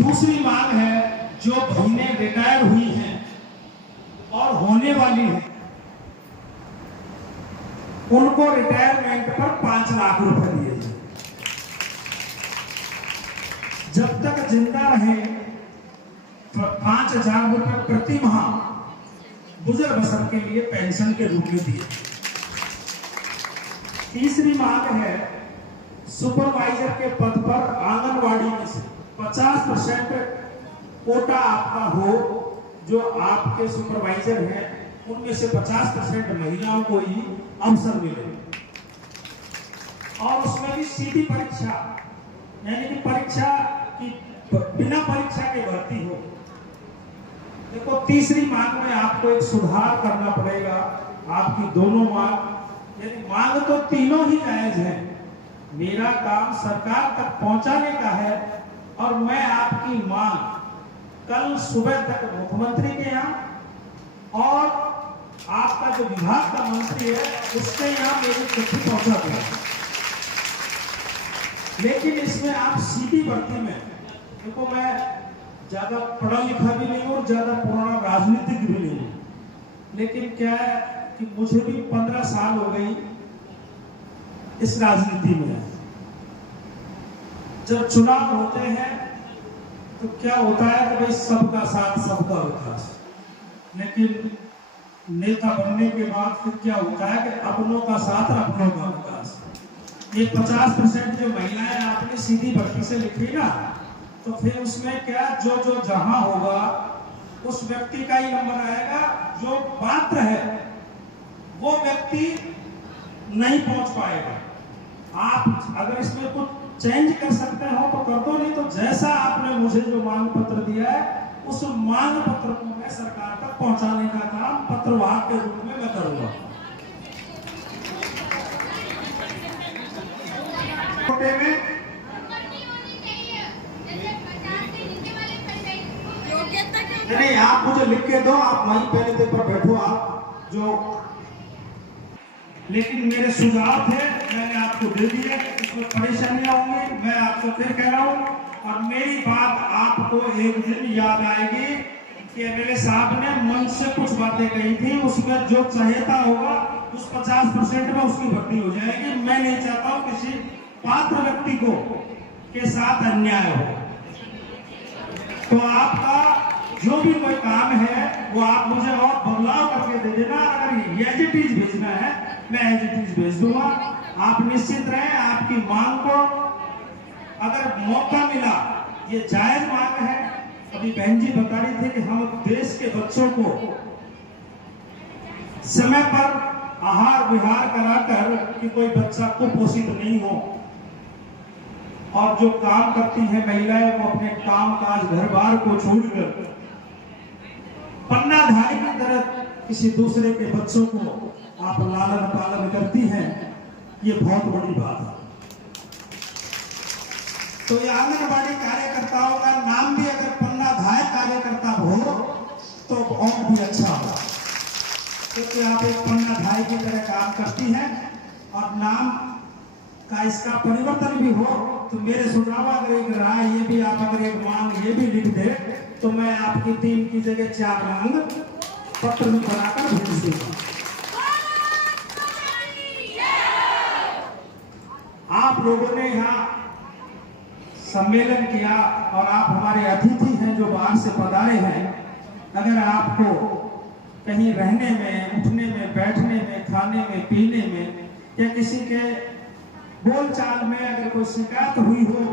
दूसरी मांग है जो बहनें रिटायर हुई हैं और होने वाली हैं, उनको रिटायरमेंट पर 5 लाख रुपए दिए जाए। जब तक जिंदा रहे 5,000 रुपए प्रति माह गुजर बसर के लिए पेंशन के रूप में दिए। तीसरी मांग है सुपरवाइजर के पद पर आंगनवाड़ी में से 50% कोटा आपका हो, जो आपके सुपरवाइजर हैं उनमें से 50% महिलाओं को ही अवसर मिले, और उसमें भी सीधी परीक्षा, यानी कि परीक्षा की बिना परीक्षा के भर्ती हो। देखो, तीसरी मांग में आपको एक सुधार करना पड़ेगा। आपकी दोनों मांग, यानी मांग तो तीनों ही जायज है, मेरा काम सरकार तक पहुंचाने का है, और मैं आपकी मांग कल सुबह तक मुख्यमंत्री के यहाँ और आपका जो विभाग का मंत्री है उसके यहाँ मेरी चिट्ठी पहुंचा दिया। लेकिन इसमें आप सीधी भर्ती में, देखो मैं ज्यादा पढ़ा लिखा भी नहीं हूँ और ज्यादा पुराना राजनीतिक भी नहीं हूँ, लेकिन क्या है कि मुझे भी 15 साल हो गई इस राजनीति में। जब चुनाव होते हैं तो क्या होता है कि भाई सबका साथ सबका विकास, लेकिन नेता बनने के बाद फिर क्या होता है कि अपनों का साथ अपनों का विकास। ये 50% जो महिलाएं आपने सीधी भर्ती से लिखी ना, तो फिर उसमें क्या जो जो जहां होगा उस व्यक्ति का ही नंबर आएगा, जो पात्र है वो व्यक्ति नहीं पहुंच पाएगा। आप अगर इसमें कुछ चेंज कर सकते हो तो कर दो, नहीं तो जैसा आपने मुझे जो मांग पत्र दिया है उस मांग पत्र को मैं सरकार तक पहुंचाने का काम पत्रवाहक के रूप में मैं करूंगा। नहीं, आप मुझे लिख के दो, आप वहीं पहले दिन पर बैठो आप जो, लेकिन मेरे सुझाव थे मैंने आपको दे दिए, इसमें परेशानियां होंगी, मैं आपको फिर कह रहा हूं। और मेरी बात आपको एक दिन याद आएगी कि एमएलए साहब ने मन से कुछ बातें कही थी, उसमें जो चाहता होगा उस 50% में उसकी भर्ती हो जाएगी। मैं नहीं चाहता हूं किसी पात्र व्यक्ति को के साथ अन्याय हो। तो आपका जो भी कोई काम है वो आप मुझे और बदलाव करके दे देना। अगर एज इट इज भेजना है मैं एज इट इज भेज दूंगा। आप निश्चित रहें, आपकी मांग को अगर मौका मिला, ये जायज मांग है। अभी बहन जी बता रही थी कि हम देश के बच्चों को समय पर आहार विहार कराकर कि कोई बच्चा कुपोषित नहीं हो, और जो काम करती है महिलाएं वो अपने काम काज घर बार को छोड़कर पन्नाधारी की तरह किसी दूसरे के बच्चों को आप लालन पालन करती हैं, ये बहुत बड़ी बात है। तो ये आंगनबाड़ी कार्यकर्ताओं का नाम भी अगर पन्नाधाय कार्यकर्ता हो तो और भी अच्छा होगा, क्योंकि आप एक पन्नाधाय की तरह काम करती हैं, और नाम का इसका परिवर्तन भी हो तो मेरे सुझाव अगर एक रहा, ये भी आप अगर एक मांग ये भी लिख दे तो मैं आपकी 3 की जगह 4 मांग पत्र में बनाकर भेज दूंगा। आप लोगों ने यहाँ सम्मेलन किया और आप हमारे अतिथि हैं जो बाहर से पधारे हैं। अगर आपको कहीं रहने में, उठने में, बैठने में, खाने में, पीने में या किसी के बोलचाल में अगर कोई शिकायत हुई हो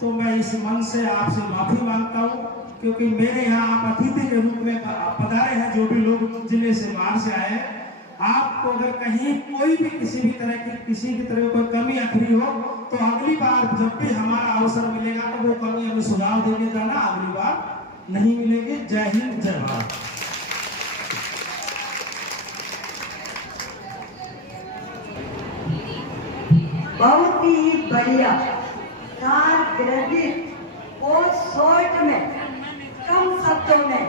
तो मैं इस मन से आपसे माफी मांगता हूँ, क्योंकि मेरे यहाँ आप अतिथि के रूप में पधारे हैं, जो भी लोग जिले से बाहर से आए हैं। आपको अगर कहीं कोई भी किसी भी तरह कोई कमी अखरी हो तो अगली बार जब भी हमारा अवसर मिलेगा तो वो कमी हमें सुझाव देके जाना, अगली बार नहीं मिलेगी। जय हिंद, जय भारत। बहुत ही बढ़िया और शॉर्ट में कम शब्दों में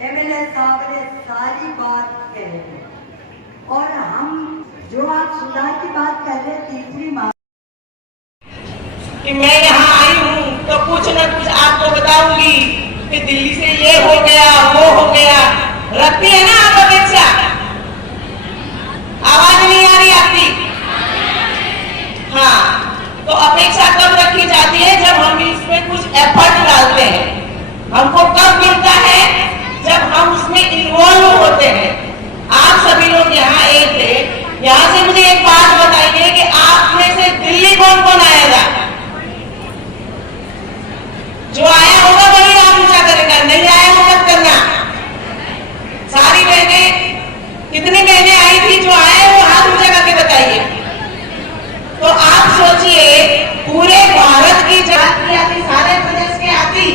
एमएलए साहब ने सारी बात कह रहे हैं। और हम जो आप सुधार की बात कर रहे, तीसरी बात कि मैं यहाँ आई हूँ तो तो कुछ न कुछ आपको बताऊंगी कि दिल्ली से ये हो गया, वो हो गया। रखती है ना आप अपेक्षा? आवाज नहीं आ रही आपकी? हाँ, तो अपेक्षा कब रखी जाती है? जब हम इसमें कुछ एफर्ट डालते हैं। हमको कब मिलता है? जब हम उसमें इन्वॉल्व होते हैं। आप सभी लोग यहाँ आए थे, यहाँ से मुझे एक बात बताइए कि आप में से दिल्ली कौन कौन आएगा? जो आया होगा वही हाथ ऊंचा करेगा, नहीं आया वो मत करना। सारी बहनें, कितनी बहनें आई थी? जो आए वो हाथ ऊंचा करके बताइए। तो आप सोचिए, पूरे भारत की जाति आती, सारे प्रदेश के आती,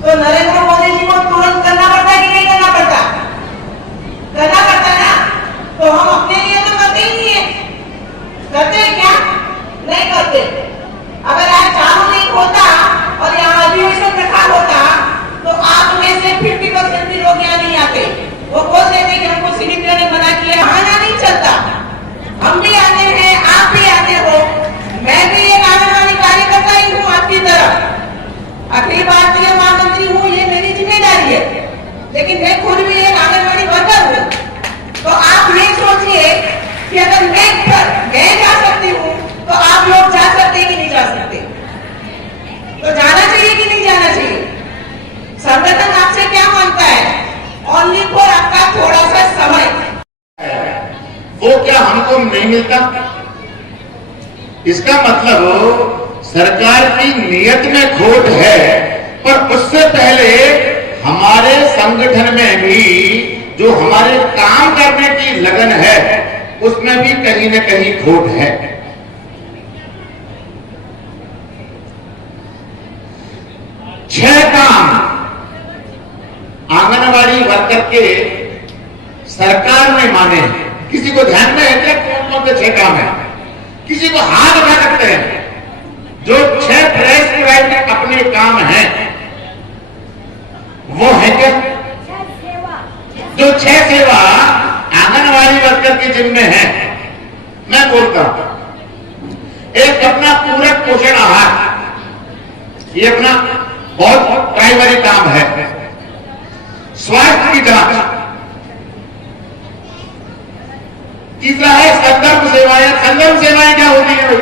तो नरेंद्र मोदी जी को तुरंत करना पड़ता कि नहीं करना पड़ता? करना पड़ता ना। तो हम अपने लिए तो करते ही नहीं है। करते हैं क्या? नहीं करते। अगर आज चालू नहीं होता और यहाँ अधिवेशन रखा होता तो आप में से 50% भी लोग यहाँ नहीं आते। वो बोल देते कि हमको सीडीपीओ ने मना किया। बहाना नहीं चलता। हम भी आते हैं, आप भी आते हो। मैं भी एक आंगनबाड़ी कार्यकर्ता ही हूँ आपकी तरह। अखिल भारतीय महामंत्री हूँ, ये मेरी जिम्मेदारी है। लेकिन मैं खुद भी एक आंगनबाड़ी वर्कर हूँ। तो आप ये सोचिए कि अगर मैं जा सकती हूँ तो आप लोग जा सकते हैं कि नहीं जा सकते? तो जाना चाहिए कि नहीं जाना चाहिए? संगठन आपसे क्या मांगता है? ओनली फॉर आपका थोड़ा सा समय। वो क्या हमको नहीं मिलता? इसका मतलब सरकार की नीयत में खोट है। पर उससे पहले हमारे संगठन में भी जो हमारे काम करने की लगन है उसमें भी कहीं न कहीं खोट है। छह काम आंगनवाड़ी वर्कर के सरकार ने माने हैं। किसी को ध्यान में है क्या कौन कौन से छह काम है? किसी को हाथ उठा सकते हैं? जो छह प्रेस्क्राइब्ड अपने काम हैं वो है क्या? जो छह सेवा आंगनवाड़ी वर्कर के जिम्मे है। मैं बोलता हूं, एक अपना पूरक पोषण आहार, ये अपना बहुत प्राइमरी काम है। स्वास्थ्य की जांच। तीसरा है संदर्भ सेवाएं। संदर्भ सेवाएं क्या होती है?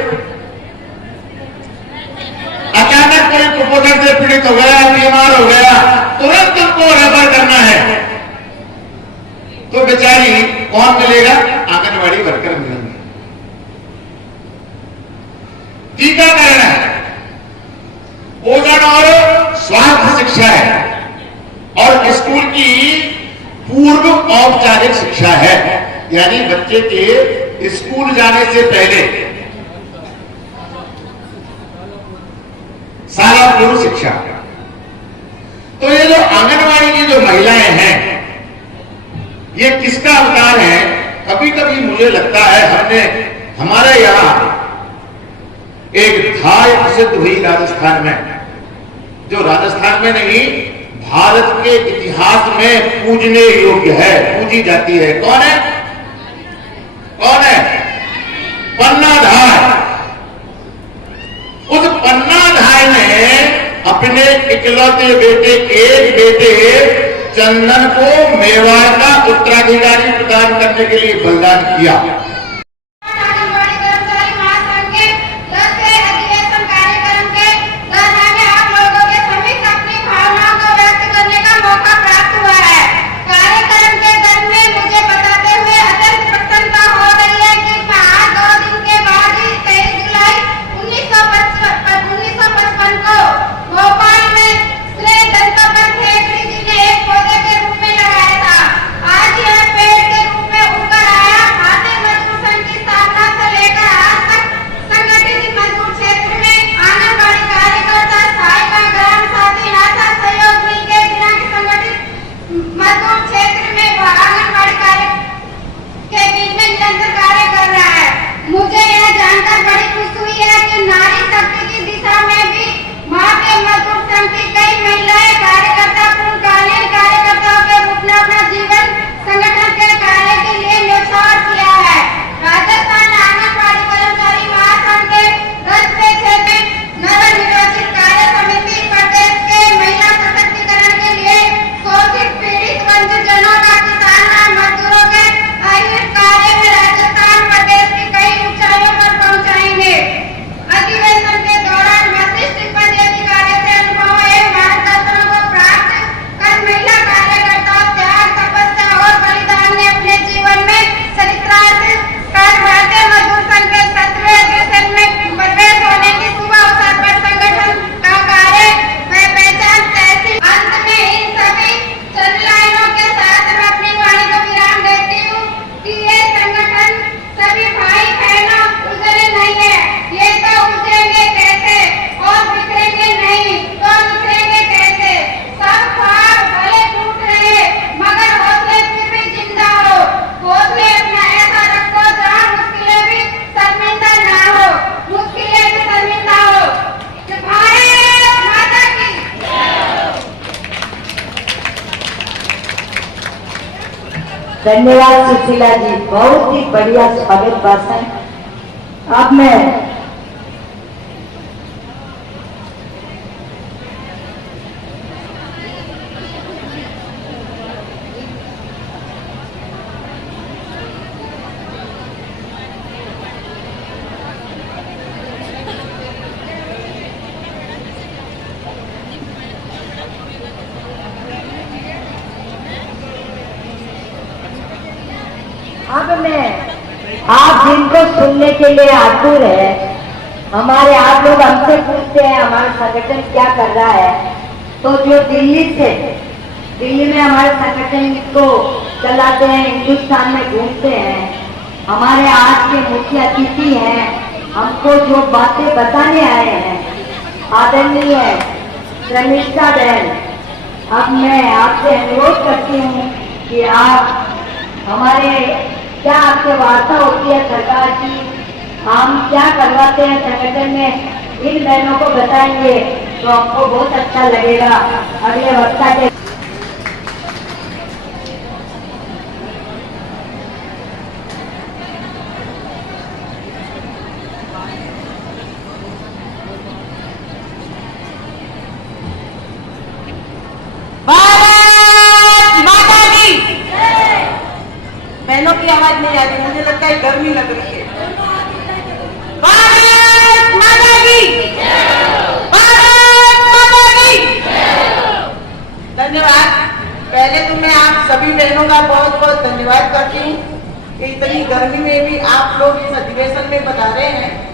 अचानक कोई कुपोषण से पीड़ित हो गया, बीमार हो गया, तुरंत उनको रेफर करना है तो बेचारी कौन मिलेगा? आंगनवाड़ी वर्कर मिलेंगे। टीकाकरण है, पोषण और स्वास्थ्य शिक्षा है, और स्कूल की पूर्व औपचारिक शिक्षा है, यानी बच्चे के स्कूल जाने से पहले सारा पूर्व शिक्षा। तो ये जो आंगनवाड़ी की जो महिलाएं हैं, ये किसका अवतार है? कभी कभी मुझे लगता है हमारे यहां एक धाय प्रसिद्ध हुई राजस्थान में, जो राजस्थान में नहीं भारत के इतिहास में पूजने योग्य है, पूजी जाती है। कौन है? कौन है? पन्ना धाय। उस पन्ना धाय ने अपने इकलौते बेटे, एक बेटे चंदन को मेवाड़ का उत्तराधिकारी प्रदान करने के लिए बलिदान किया। आज यह पेड़ के रूप में उभर आया। खाते मजदूर धन्यवाद सुशीला जी, बहुत ही बढ़िया स्वागत भाषण। अब मैं आप जिनको सुनने के लिए आतुर है, हमारे आप लोग हमसे पूछते हैं हमारा संगठन क्या कर रहा है, तो जो दिल्ली में हमारे संगठन को चलाते हैं, हिंदुस्तान में घूमते हैं, हमारे आज के मुख्य अतिथि हैं, हमको जो बातें बताने आए हैं, आदरणीय शर्मिष्ठा बहन, अब मैं आपसे अनुरोध करती हूँ कि आप हमारे क्या आपसे वार्ता होती है सरकार की, हम क्या करवाते हैं संगठन में, इन बहनों को बताएंगे तो आपको बहुत अच्छा लगेगा। अगले वक्ता के बहनों की आवाज नहीं आ रही, मुझे लगता है गर्मी लग रही है। भारत माता की, भारत माता की। धन्यवाद। पहले तो मैं आप सभी बहनों का बहुत बहुत धन्यवाद करती हूँ कि इतनी गर्मी में भी आप लोग इस अधिवेशन में बता रहे हैं।